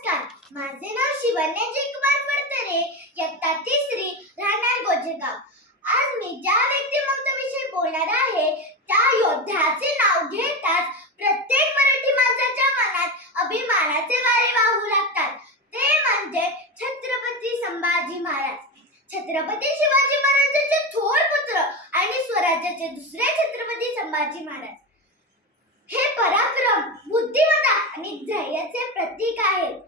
नमस्कार, माझे नाव शिवन्या जयकुमार फडतरे, इयत्ता तिसरी, राहणार गोजेगाव. आज मी ज्या व्यक्तिमत्वाविषयी बोलणार आहे त्या योद्ध्याचे नाव घेताच प्रत्येक मराठी माणसाच्या मनात अभिमानाचे वारे वाहू लागतात. ते म्हणजे छत्रपती संभाजी महाराज. छत्रपती शिवाजी महाराजांचे थोर पुत्र आणि स्वराज्याचे दुसरे छत्रपती संभाजी महाराज हे पराक्रम, बुद्धिमत्ता आणि धैर्याचे प्रतीक आहेत.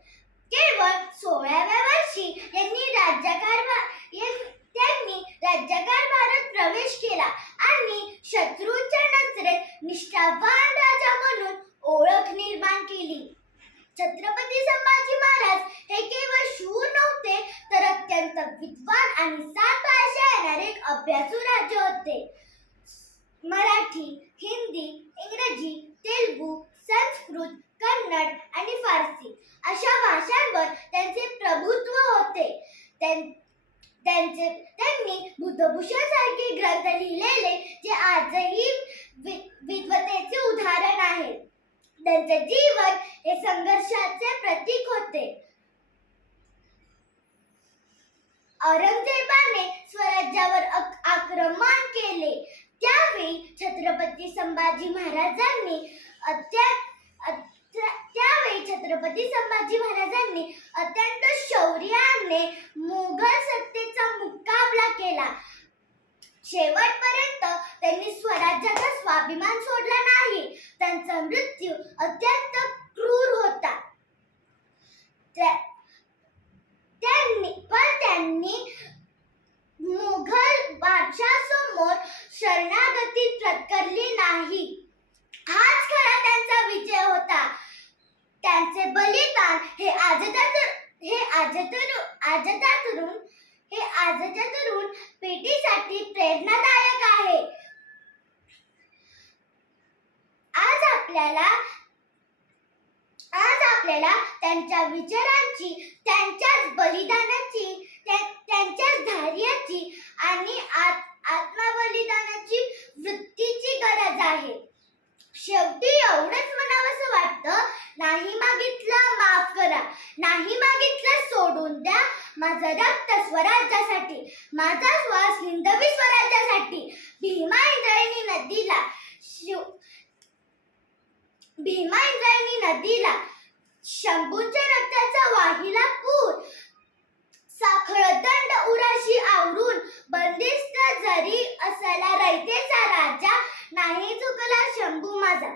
केवळ 16व्या वर्षी त्यांनी राज्यकारभारात प्रवेश केला आणि शत्रूंच्या नजरेत निष्ठावान राजा म्हणून ओळख निर्माण केली. छत्रपती संभाजी महाराज हे केवळ शूर नव्हते, तर अत्यंत विद्वान आणि 7 भाषा येणारे एक अभ्यासू राजे होते. मराठी, हिंदी, इंग्रजी, तेलुगू, संस्कृत, कन्नड आणि फारसी अशा भाषांवर त्यांचे प्रभुत्व होते. त्यांनी बुद्धभूषण सारखे ग्रंथ लिहिलेले जे आजही विद्वतेचे उदाहरण आहे. त्यांचे जीवन हे संघर्षाचे प्रतीक होते. औरंगजेबाने स्वराज्यावर आक्रमण केले. त्यावेळी छत्रपती संभाजी महाराजांनी अत्यंत शौर्याने मुघल सत्तेचा मुकाबला केला. शेवटपर्यंत त्यांनी स्वराज्याचा स्वाभिमान सोडला नाही. त्यांचा मृत्यू अत्यंत क्रूर होता. त्यांनी मुघल बादशाहासमोर शरणागती पत्करली नाही. हाच खरा त्यांचा विजय होता. त्यांचे बलिदान हे आजच्या तरुण पिढीसाठी प्रेरणादायक आहे. आज आपल्याला त्यांच्या विचारांची, त्यांच्याच बलिदानाची, त्यांच्याच धैर्याची आणि आत्मबलिदानाची वृत्तीची गरज आहे. शेवटी एवढंच म्हणावंसं वाटतं, नाही मागितलं माफ करा, नाही मागितलं सोडून द्या. माझं रक्त स्वराज्यासाठी, माझा श्वास हिंदवी स्वराज्यासाठी. भीमा इंद्रायणी नदीला शंभूच्या रक्ताचा वाहिला पूर. साखळदंड उराशी आवरून बंदिस्त जरी असला रयतेचा राजा, नाही चुकला शंभू माझा.